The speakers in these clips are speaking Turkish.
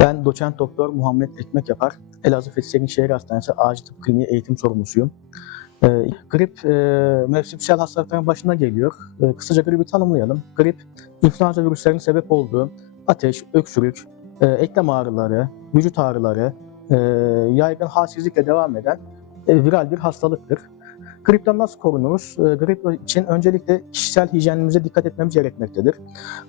Ben doçent doktor Muhammed Ekmek Yapar. Elazığ Fethi Şehir Hastanesi Acil Tıp Kliniği eğitim sorumlusuyum. Ee, grip e, mevsimsel hastalıkların başına geliyor. Ee, kısaca gribi tanımlayalım. Grip, influenza virüslerinin sebep olduğu ateş, öksürük, e, eklem ağrıları, vücut ağrıları, e, yaygın halsizlikle devam eden e, viral bir hastalıktır. Gripten nasıl korunuruz? E, grip için öncelikle kişisel hijyenimize dikkat etmemiz gerekmektedir.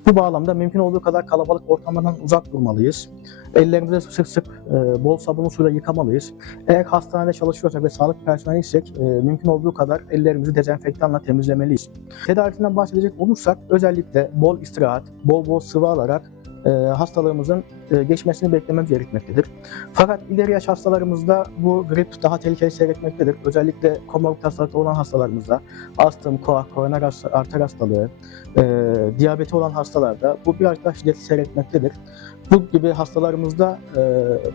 Bu bağlamda mümkün olduğu kadar kalabalık ortamlardan uzak durmalıyız. Ellerimizi sık sık e, bol sabunlu suyla yıkamalıyız. Eğer hastanede çalışıyorsak ve sağlık personeliysek e, mümkün olduğu kadar ellerimizi dezenfektanla temizlemeliyiz. Tedavisinden bahsedecek olursak özellikle bol istirahat, bol bol sıvı alarak e, hastalığımızın e, geçmesini beklememiz gerekmektedir. Fakat ileri yaş hastalarımızda bu grip daha tehlikeli seyretmektedir. Özellikle komorbid hastalıklı olan hastalarımızda astım, koa, koroner arter hastalığı, e, diyabeti olan hastalarda bu biraz daha şiddetli seyretmektedir. Bu gibi hastalarımızda e,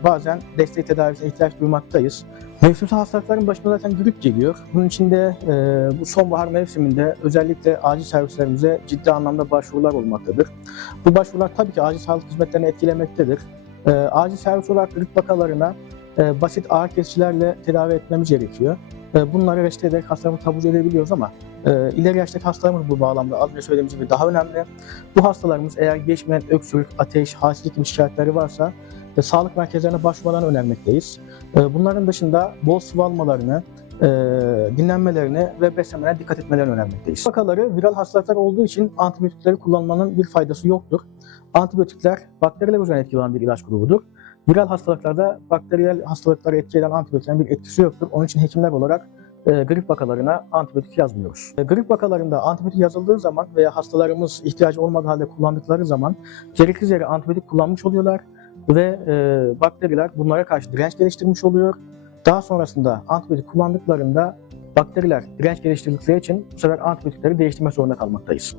bazen destek tedavisine ihtiyaç duymaktayız. Mevsimsel hastalıkların başına zaten grip geliyor. Bunun için de e, bu sonbahar mevsiminde özellikle acil servislerimize ciddi anlamda başvurular olmaktadır. Bu başvurular tabii ki acil sağlık hizmetlerini etkilemektedir. E, acil servis olarak grip vakalarına e, basit ağrı kesicilerle tedavi etmemiz gerekiyor. E, bunları reçete ederek hastalarımızı taburcu edebiliyoruz ama e, ileri yaştaki hastalarımız bu bağlamda az önce söylediğimiz gibi daha önemli. Bu hastalarımız eğer geçmeyen öksürük, ateş, halsizlik gibi şikayetleri varsa e, sağlık merkezlerine başvurmalarını önermekteyiz. E, bunların dışında bol sıvı almalarını, e, dinlenmelerini ve beslenmelerine dikkat etmelerini önermekteyiz. Vakaları viral hastalıklar olduğu için antibiyotikleri kullanmanın bir faydası yoktur. Antibiyotikler bakteriler üzerine etkili olan bir ilaç grubudur. Viral hastalıklarda bakteriyel hastalıkları etki eden antibiyotiklerin bir etkisi yoktur. Onun için hekimler olarak e, grip vakalarına antibiyotik yazmıyoruz. E, grip vakalarında antibiyotik yazıldığı zaman veya hastalarımız ihtiyacı olmadığı halde kullandıkları zaman gereksiz yere antibiyotik kullanmış oluyorlar ve e, bakteriler bunlara karşı direnç geliştirmiş oluyor. Daha sonrasında antibiyotik kullandıklarında bakteriler direnç geliştirdikleri için bu sefer antibiyotikleri değiştirme zorunda kalmaktayız.